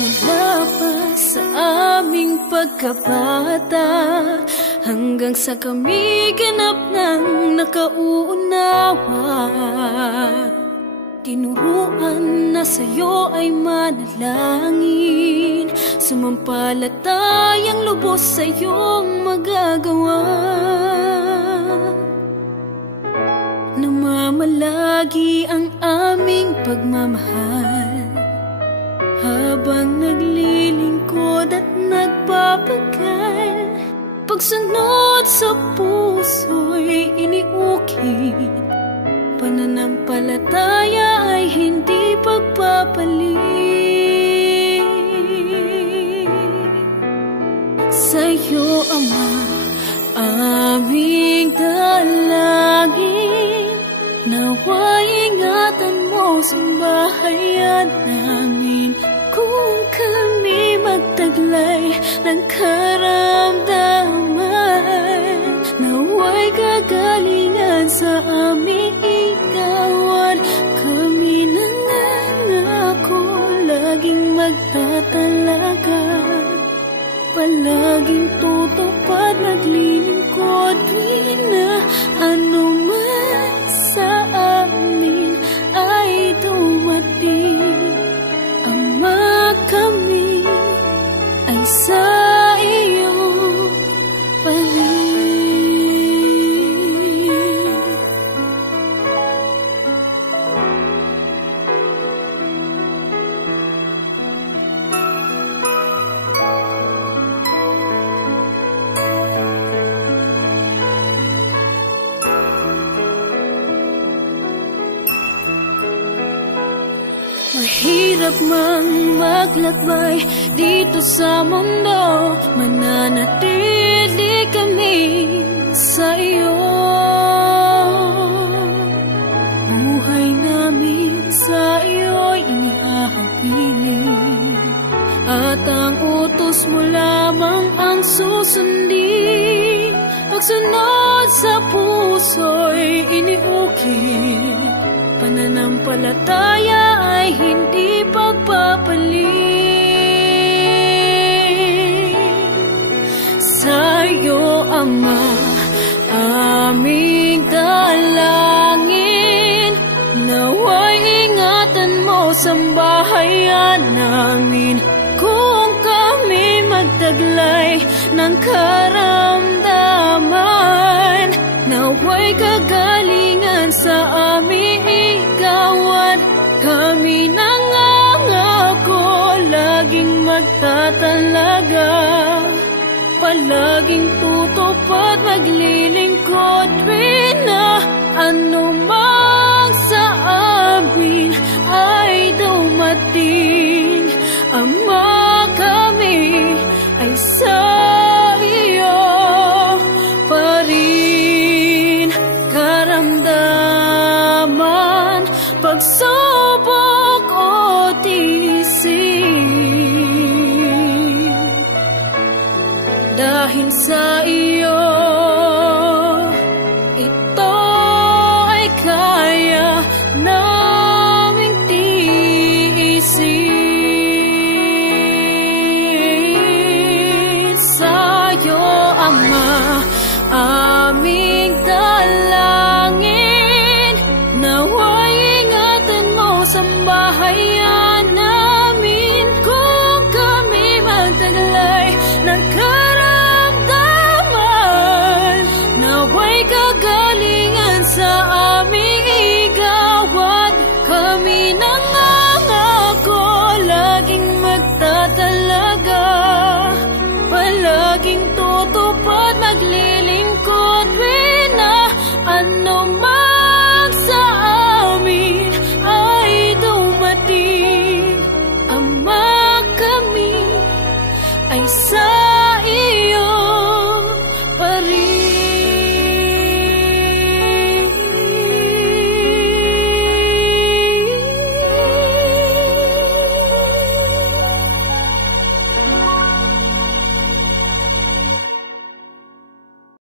Mula pa sa aming pagkabata hanggang sa kami ganap ng nakauunawa, tinuruan na sa'yo ay manalangin, sumampalatayang lubos sa'yong magagawa. Namamalagi ang aming pagmamahal habang naglilingkod at nagpapagal. Pagsunod sa puso'y iniukit, pananampalataya ay hindi pagpapalit. Sa'yo, Ama, aming dalangin, nawa'y ingatan mo sa bahayan namin. Kung kami magtaglay ng karamdaman, nawa'y gagalingan sa aming ikawan. Kami nangangako laging magtatalaga, palaging tutupad, naglilingkod, di na anuman sa amin ay dumating. Ama, kami ay sa iyo paling. Mahirap mang maglakbay dito sa mundo, mananatili kami sa iyo. Buhay namin sa iyo'y inihahapiling, at ang utos mo lamang ang susundin. Pagsunod sa puso'y iniukit, pananampalataya ay hindi pagpapalit. Sa'yo, Ama, aming dalangin, nawa'y ingatan mo sa bahayan namin. Kung kami magtaglay ng karamdaman, nawa'y kagalingan sa aming ikawan. Kami nangangako laging magtatalaga, palaging tutupad, maglilingkod, di na